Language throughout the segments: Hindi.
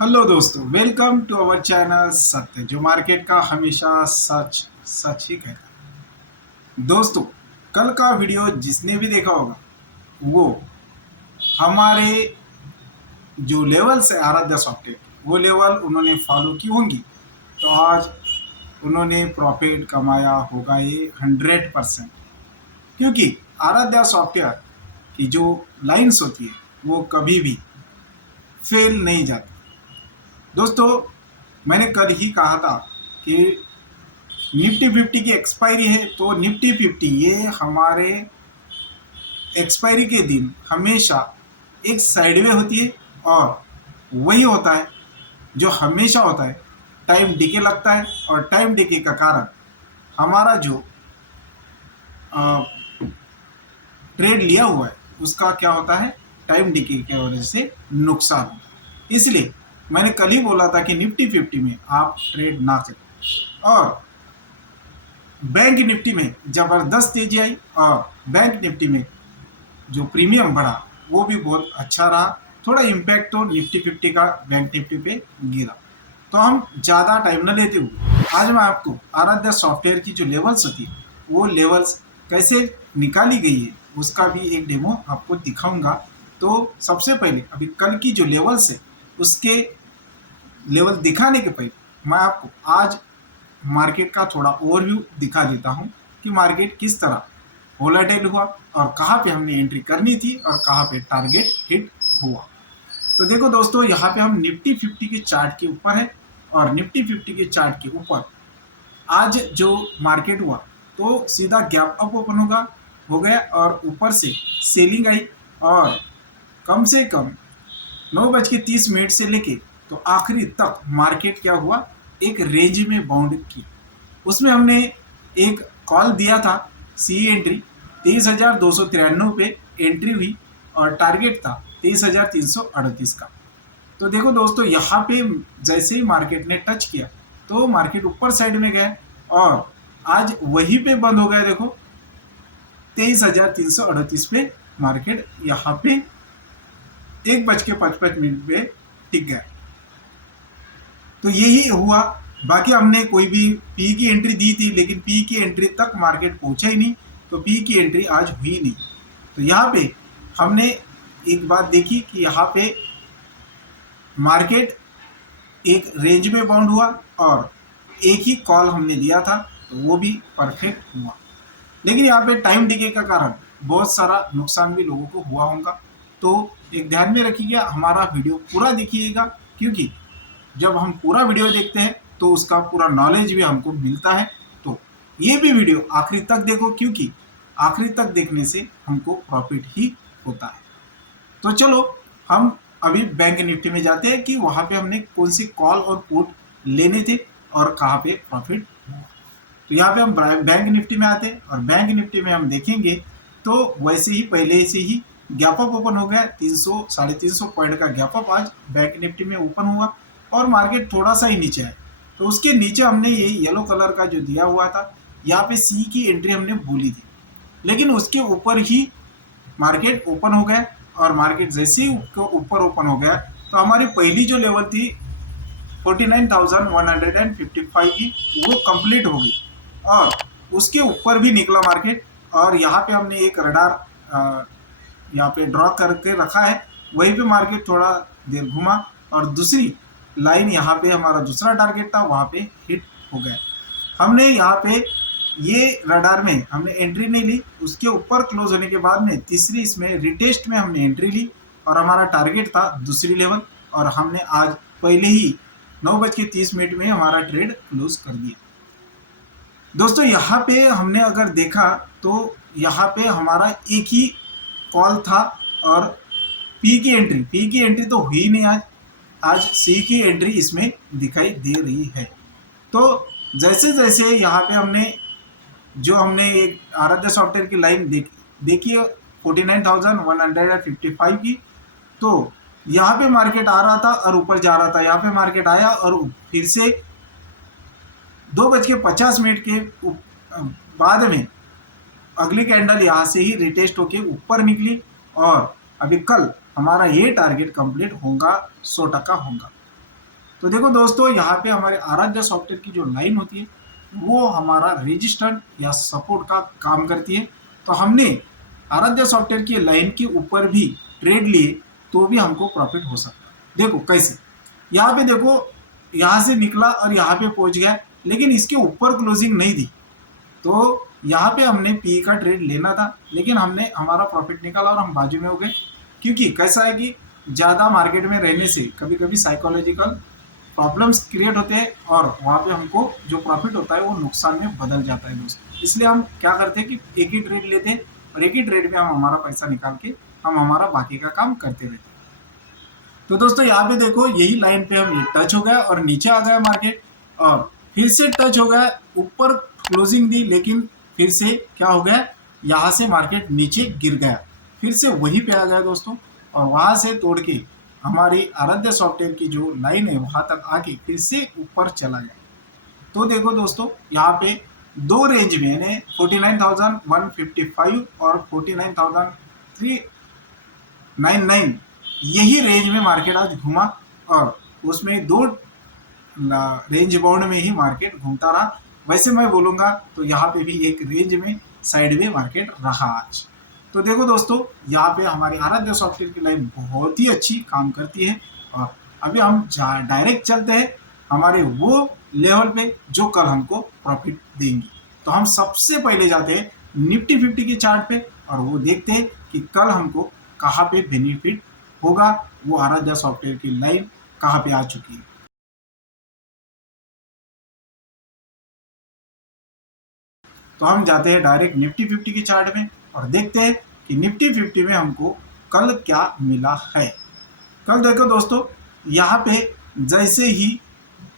हेलो दोस्तों, वेलकम टू अवर चैनल सत्य, जो मार्केट का हमेशा सच सच ही कहता है। दोस्तों, कल का वीडियो जिसने भी देखा होगा वो हमारे जो लेवल्स है आराध्या सॉफ्टवेयर, वो लेवल उन्होंने फॉलो की होंगी, तो आज उन्होंने प्रॉफिट कमाया होगा ये 100%। क्योंकि आराध्या सॉफ्टवेयर की जो लाइंस होती है वो कभी भी फेल नहीं जाती। दोस्तों, मैंने कल ही कहा था कि निफ्टी 50 की एक्सपायरी है, तो निफ्टी 50 ये हमारे एक्सपायरी के दिन हमेशा एक साइडवे होती है, और वही होता है जो हमेशा होता है। टाइम डिके लगता है, और टाइम डिके का कारण हमारा जो ट्रेड लिया हुआ है उसका क्या होता है, टाइम डिके की वजह से नुकसान होता है। इसलिए मैंने कल ही बोला था कि निफ्टी 50 में आप ट्रेड ना करें। और बैंक निफ्टी में ज़बरदस्त तेजी आई, और बैंक निफ्टी में जो प्रीमियम बढ़ा वो भी बहुत अच्छा रहा। थोड़ा इम्पैक्ट तो निफ्टी 50 का बैंक निफ्टी पे गिरा। तो हम ज़्यादा टाइम न लेते हुए आज मैं आपको आराध्या सॉफ्टवेयर की जो लेवल्स होती है वो लेवल्स कैसे निकाली गई है उसका भी एक डेमो आपको दिखाऊंगा। तो सबसे पहले अभी कल की जो लेवल्स है उसके लेवल दिखाने के पहले मैं आपको आज मार्केट का थोड़ा ओवरव्यू दिखा देता हूं कि मार्केट किस तरह वोलेटाइल हुआ, और कहां पे हमने एंट्री करनी थी और कहां पे टारगेट हिट हुआ। तो देखो दोस्तों, यहाँ पे हम निफ्टी 50 के चार्ट के ऊपर है, और निफ्टी 50 के चार्ट के ऊपर आज जो मार्केट हुआ तो सीधा गैप अप ओपन हो गया, और ऊपर से सेलिंग आई, और कम से कम 9:30 से लेके तो आखिरी तक मार्केट क्या हुआ, एक रेंज में बाउंड की। उसमें हमने एक कॉल दिया था, सी एंट्री 23,293 पे एंट्री हुई, और टारगेट था 23,338 का। तो देखो दोस्तों, यहाँ पे जैसे ही मार्केट ने टच किया तो मार्केट ऊपर साइड में गया, और आज वहीं पे बंद हो गया। देखो 23,338 पे मार्केट यहाँ पे 1:55 पे टिक गया। तो यही हुआ। बाकी हमने कोई भी पी की एंट्री दी थी, लेकिन पी की एंट्री तक मार्केट पहुंचा ही नहीं, तो पी की एंट्री आज हुई नहीं। तो यहाँ पे हमने एक बात देखी कि यहाँ पे मार्केट एक रेंज में बाउंड हुआ, और एक ही कॉल हमने दिया था तो वो भी परफेक्ट हुआ। लेकिन यहाँ पे टाइम डिके का कारण बहुत सारा नुकसान भी लोगों को हुआ होगा। तो एक ध्यान में रखिएगा, हमारा वीडियो पूरा देखिएगा, क्योंकि जब हम पूरा वीडियो देखते हैं तो उसका पूरा नॉलेज भी हमको मिलता है। तो ये भी वीडियो आखिरी तक देखो, क्योंकि आखिरी तक देखने से हमको प्रॉफिट ही होता है। तो चलो हम अभी बैंक निफ्टी में जाते हैं कि वहाँ पे हमने कौन सी कॉल और पुट लेने थे और कहाँ पे प्रॉफिट हुआ। तो यहाँ पे हम बैंक निफ्टी में आते हैं, और बैंक निफ्टी में हम देखेंगे तो वैसे ही पहले से ही गैप अप ओपन हो गया। 300 350 पॉइंट का गैप अप आज बैंक निफ्टी में ओपन हुआ, और मार्केट थोड़ा सा ही नीचे है। तो उसके नीचे हमने ये येलो कलर का जो दिया हुआ था, यहाँ पे सी की एंट्री हमने भूली थी, लेकिन उसके ऊपर ही मार्केट ओपन हो गया। और मार्केट जैसे ही ऊपर ओपन हो गया तो हमारी पहली जो लेवल थी 49,155 की, वो कंप्लीट हो गई, और उसके ऊपर भी निकला मार्केट। और यहाँ पे हमने एक रडार यहाँ पे ड्रॉ करके रखा है, वहीं पे मार्केट थोड़ा देर घुमा, और दूसरी लाइन यहाँ पे हमारा दूसरा टारगेट था वहाँ पे हिट हो गया। हमने यहाँ पे ये रडार में हमने एंट्री नहीं ली, उसके ऊपर क्लोज होने के बाद में तीसरी इसमें रिटेस्ट में हमने एंट्री ली, और हमारा टारगेट था दूसरी लेवल, और हमने आज पहले ही 9:30 में हमारा ट्रेड क्लोज कर दिया। दोस्तों, यहाँ पे हमने अगर देखा तो यहाँ पे हमारा एक ही कॉल था, और पी की एंट्री तो हुई नहीं आज। आज सी की एंट्री इसमें दिखाई दे रही है। तो जैसे जैसे यहाँ पे हमने एक आराध्या सॉफ्टवेयर की लाइन देखी है 49,155 की, तो यहाँ पे मार्केट आ रहा था और ऊपर जा रहा था। यहाँ पे मार्केट आया और फिर से 2:50 के बाद में अगली कैंडल यहाँ से ही रिटेस्ट होके ऊपर निकली, और अभी कल हमारा ये टारगेट कंप्लीट होगा, 100% होगा। तो देखो दोस्तों, यहाँ पे हमारे आराध्या सॉफ्टवेयर की जो लाइन होती है वो हमारा रेजिस्टेंस या सपोर्ट का काम करती है। तो हमने आराध्या सॉफ्टवेयर की लाइन के ऊपर भी ट्रेड लिए तो भी हमको प्रॉफिट हो सकता है। देखो कैसे, यहाँ पे देखो, यहाँ से निकला और यहाँ पे पहुंच गया, लेकिन इसके ऊपर क्लोजिंग नहीं दी। तो यहाँ पे हमने पी का ट्रेड लेना था, लेकिन हमने हमारा प्रॉफिट निकाला और हम बाजू में हो गए। क्योंकि कैसा है कि ज़्यादा मार्केट में रहने से कभी कभी साइकोलॉजिकल प्रॉब्लम्स क्रिएट होते हैं और वहाँ पे हमको जो प्रॉफिट होता है वो नुकसान में बदल जाता है दोस्तों। इसलिए हम क्या करते हैं कि एक ही ट्रेड लेते हैं और एक ही ट्रेड में हम हमारा पैसा निकाल के हम हमारा बाकी का काम करते रहते हैं। तो दोस्तों यहाँ पे देखो, यही लाइन पे हम ये टच हो गया और नीचे आ गया मार्केट, और फिर से टच हो गया, ऊपर क्लोजिंग दी, लेकिन फिर से क्या हो गया, यहाँ से मार्केट नीचे गिर गया, फिर से वहीं पे आ गया दोस्तों, और वहाँ से तोड़ के हमारी आराध्य सॉफ्टवेयर की जो लाइन है वहाँ तक आके फिर से ऊपर चला गया। तो देखो दोस्तों, यहाँ पे दो रेंज में यानी 49,155 और 49,399 यही रेंज में मार्केट आज घूमा, और उसमें दो रेंज बाउंड में ही मार्केट घूमता रहा। वैसे मैं बोलूँगा तो यहाँ पे भी एक रेंज में साइड में मार्केट रहा आज। तो देखो दोस्तों, यहाँ पे हमारी आराध्य सॉफ्टवेयर की लाइन बहुत ही अच्छी काम करती है, और अभी हम डायरेक्ट चलते हैं हमारे वो लेवल पे जो कल हमको प्रॉफिट देंगी। तो हम सबसे पहले जाते हैं निफ्टी 50 के चार्ट पे, और वो देखते हैं कि कल हमको कहाँ पे बेनिफिट होगा, वो आराध्या सॉफ्टवेयर की लाइन कहाँ पे आ चुकी है। तो हम जाते हैं डायरेक्ट निफ्टी 50 के चार्ट में और देखते हैं कि निफ्टी 50 में हमको कल क्या मिला है। कल देखो दोस्तों, यहाँ पे जैसे ही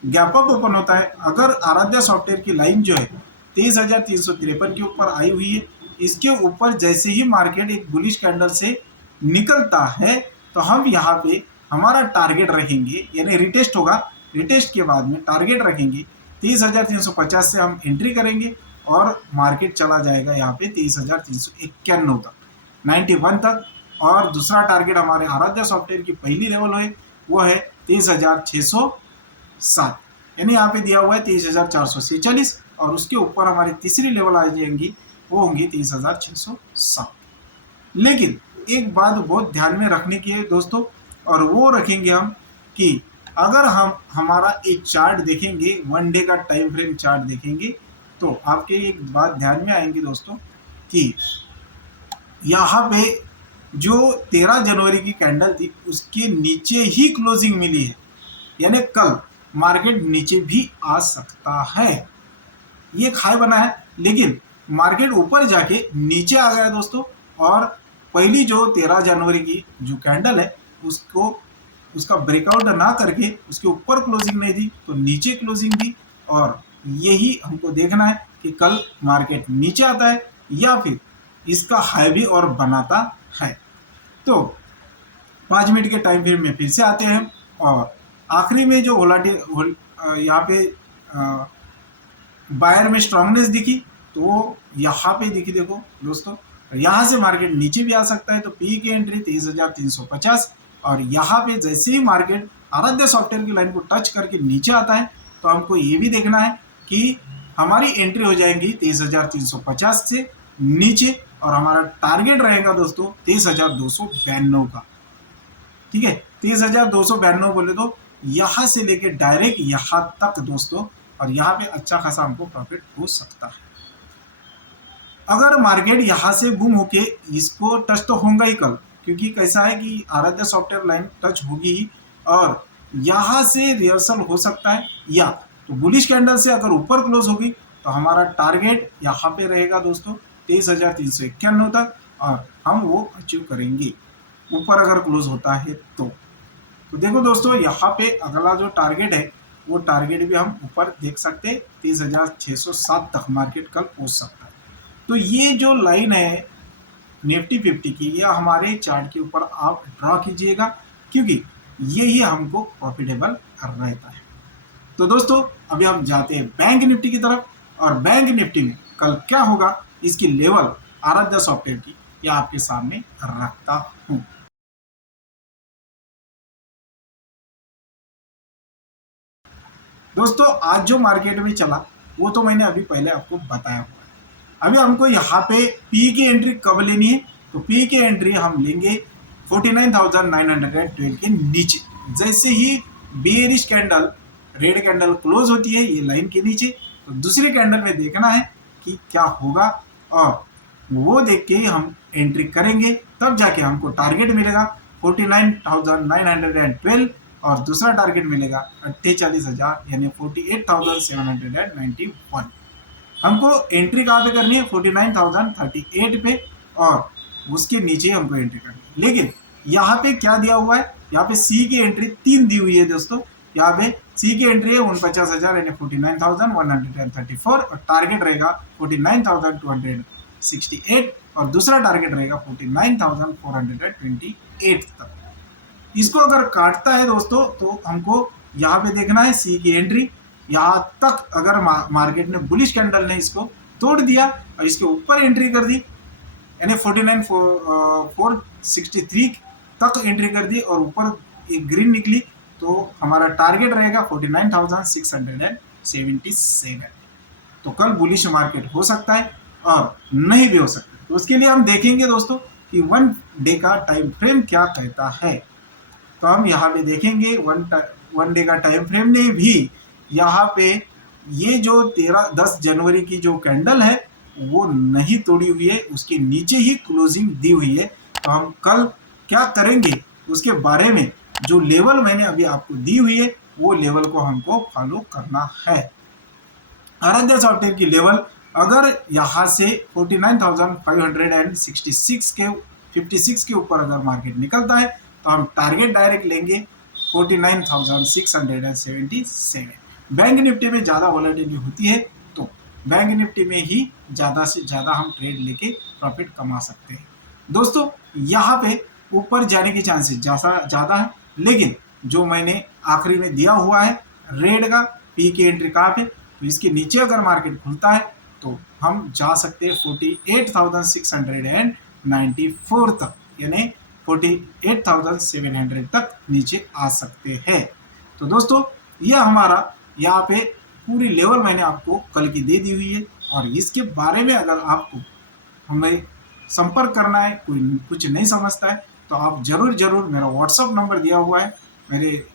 गैप अप ओपन होता है, अगर आराध्या सॉफ्टवेयर की लाइन जो है 23,353 के ऊपर आई हुई है, इसके ऊपर जैसे ही मार्केट एक बुलिश कैंडल से निकलता है तो हम यहाँ पे हमारा टारगेट रखेंगे, यानी रिटेस्ट होगा, रिटेस्ट के बाद में टारगेट रखेंगे 23,350 से हम एंट्री करेंगे और मार्केट चला जाएगा यहाँ पे 23,391 तक, 91 तक। और दूसरा टारगेट हमारे आराध्या सॉफ्टवेयर की पहली लेवल है वो है 23,607, यानी यहाँ पे दिया हुआ है 23,446, और उसके ऊपर हमारी तीसरी लेवल आ जाएंगी, वो होंगी 23,607। लेकिन एक बात बहुत ध्यान में रखने की है दोस्तों, और वो रखेंगे हम कि अगर हम हमारा एक चार्ट देखेंगे, वन डे का टाइम फ्रेम चार्ट देखेंगे, तो आपके एक बात ध्यान में आएंगी दोस्तों कि यहाँ पे जो 13 जनवरी की कैंडल थी उसके नीचे ही क्लोजिंग मिली है, यानी कल मार्केट नीचे भी आ सकता है। ये हाई बना है, लेकिन मार्केट ऊपर जाके नीचे आ गया दोस्तों, और पहली जो 13 जनवरी की जो कैंडल है उसको उसका ब्रेकआउट ना करके उसके ऊपर क्लोजिंग नहीं दी तो नीचे क्लोजिंग दी, और यही हमको देखना है कि कल मार्केट नीचे आता है या फिर इसका हाई भी और बनाता है। तो 5 मिनट के टाइम फ्रेम में फिर से आते हैं, और आखिरी में जो यहाँ पे बायर में स्ट्रांगनेस दिखी, तो यहाँ पे दिखी देखो दोस्तों, यहाँ से मार्केट नीचे भी आ सकता है। तो पी की एंट्री 23,350, और यहाँ पे जैसे ही मार्केट आराध्य सॉफ्टवेयर की लाइन को टच करके नीचे आता है तो हमको ये भी देखना है कि हमारी एंट्री हो जाएगी 23,350 से नीचे, और हमारा टारगेट रहेगा दोस्तों 23,292 का। ठीक है, 23,292 बोले तो यहाँ से लेके डायरेक्ट यहाँ तक दोस्तों, और यहाँ पे अच्छा खासा हमको प्रॉफिट हो सकता है। अगर मार्केट यहाँ से गुम होके इसको टच तो होगा ही कल, क्योंकि कैसा है कि आराध्य सॉफ्टवेयर लाइन टच होगी ही, और यहाँ से रिहर्सल हो सकता है, या तो बुलिश कैंडल से अगर ऊपर क्लोज होगी तो हमारा टारगेट यहाँ पे रहेगा दोस्तों 23,391 तक, और हम वो अचीव करेंगे ऊपर अगर क्लोज होता है तो देखो दोस्तों, यहाँ पे अगला जो टारगेट है वो टारगेट भी हम ऊपर देख सकते हैं, 23,607 तक मार्केट कल पहुँच सकता है। तो ये जो लाइन है निफ्टी 50 की, यह हमारे चार्ट के ऊपर आप ड्रॉ कीजिएगा, क्योंकि यही हमको प्रॉफिटेबल रहता है। तो दोस्तों, अभी हम जाते हैं बैंक निफ्टी की तरफ, और बैंक निफ्टी में कल क्या होगा इसकी लेवल आराध्या सॉफ्टवेयर की यह आपके सामने रखता हूँ। दोस्तों आज जो मार्केट में चला वो तो मैंने अभी पहले आपको बताया हुआ है। अभी हमको यहाँ पे पी की एंट्री कब लेनी है, तो पी की एंट्री हम लेंगे 49,912 के नीचे। जैसे ही bearish candle red candle close होती है ये लाइन के नीचे, तो दूसरे कैंडल में देखना है कि क्या होगा और वो देख के हम एंट्री करेंगे, तब जाके हमको टारगेट मिलेगा 49,912 और दूसरा टारगेट मिलेगा 48,000 यानी 48,791। हमको एंट्री कहाँ पे करनी है 49,038 पे और उसके नीचे हमको एंट्री करनी है। लेकिन यहाँ पे क्या दिया हुआ है, यहाँ पे सी की एंट्री 3 दी हुई है दोस्तों। यहाँ पे सी की एंट्री है 49,000 यानी 49,134 और टारगेट रहेगा 49,268 और दूसरा टारगेट रहेगा 49,428 तक। इसको अगर काटता है दोस्तों तो हमको यहाँ पे देखना है सी की एंट्री। यहाँ तक अगर मार्केट ने बुलिश कैंडल ने इसको तोड़ दिया और इसके ऊपर एंट्री कर दी यानी 49,463 तक एंट्री कर दी और ऊपर एक ग्रीन निकली, तो हमारा टारगेट रहेगा 49,677। तो कल बुलिश मार्केट हो सकता है और नहीं भी हो सकता है। तो उसके लिए हम देखेंगे दोस्तों कि 1 डे का टाइम फ्रेम क्या कहता है। तो हम यहाँ पे देखेंगे 1 डे का टाइम फ्रेम ने भी यहाँ पे ये जो 10 जनवरी की जो कैंडल है वो नहीं तोड़ी हुई है, उसके नीचे ही क्लोजिंग दी हुई है। तो हम कल क्या करेंगे उसके बारे में, जो लेवल मैंने अभी आपको दी हुई है वो लेवल को हमको फॉलो करना है। आराध्या सॉफ्टवेयर की लेवल अगर यहाँ से 49,566 के 56 के ऊपर अगर मार्केट निकलता है तो हम टारगेट डायरेक्ट लेंगे 49,677। बैंक निफ्टी में ज़्यादा वॉलेटिलिटी होती है तो बैंक निफ्टी में ही ज़्यादा से ज़्यादा हम ट्रेड लेके प्रॉफिट कमा सकते हैं। दोस्तों यहाँ पे ऊपर जाने की चांसेस ज़्यादा है, लेकिन जो मैंने आखिरी में दिया हुआ है रेड का पी की एंट्री कहाँ पे, तो इसके नीचे अगर मार्केट खुलता है तो हम जा सकते हैं 48,694 तक यानी 48,700 तक नीचे आ सकते हैं। तो दोस्तों यह हमारा यहाँ पे पूरी लेवल मैंने आपको कल की दे दी हुई है और इसके बारे में अगर आपको हमें संपर्क करना है, कोई कुछ नहीं समझता है तो आप जरूर मेरा व्हाट्सअप नंबर दिया हुआ है मेरे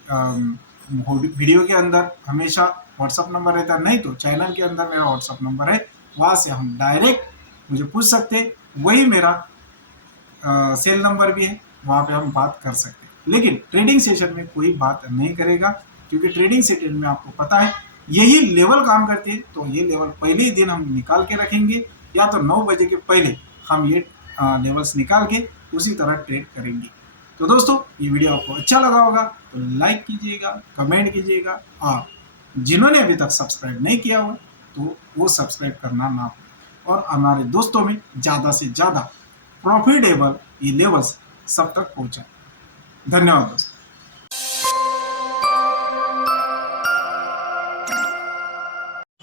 वीडियो के अंदर, हमेशा व्हाट्सअप नंबर रहता है, नहीं तो चैनल के अंदर मेरा व्हाट्सअप नंबर है, वहाँ से हम डायरेक्ट मुझे पूछ सकते हैं। वही मेरा सेल नंबर भी है, वहाँ पे हम बात कर सकते हैं। लेकिन ट्रेडिंग सेशन में कोई बात नहीं करेगा क्योंकि ट्रेडिंग सेशन में आपको पता है यही लेवल काम करती है। तो ये लेवल पहले ही दिन हम निकाल के रखेंगे या तो 9 बजे के पहले हम ये लेवल्स निकाल के उसी तरह ट्रेड करेंगे। तो दोस्तों ये वीडियो आपको अच्छा लगा होगा तो लाइक कीजिएगा, कमेंट कीजिएगा और जिन्होंने अभी तक सब्सक्राइब नहीं किया हुआ तो वो सब्सक्राइब करना ना भूलें और हमारे दोस्तों में ज़्यादा से ज़्यादा प्रॉफिटेबल ये लेवल्स सब तक पहुँचाएं। धन्यवाद दोस्तों।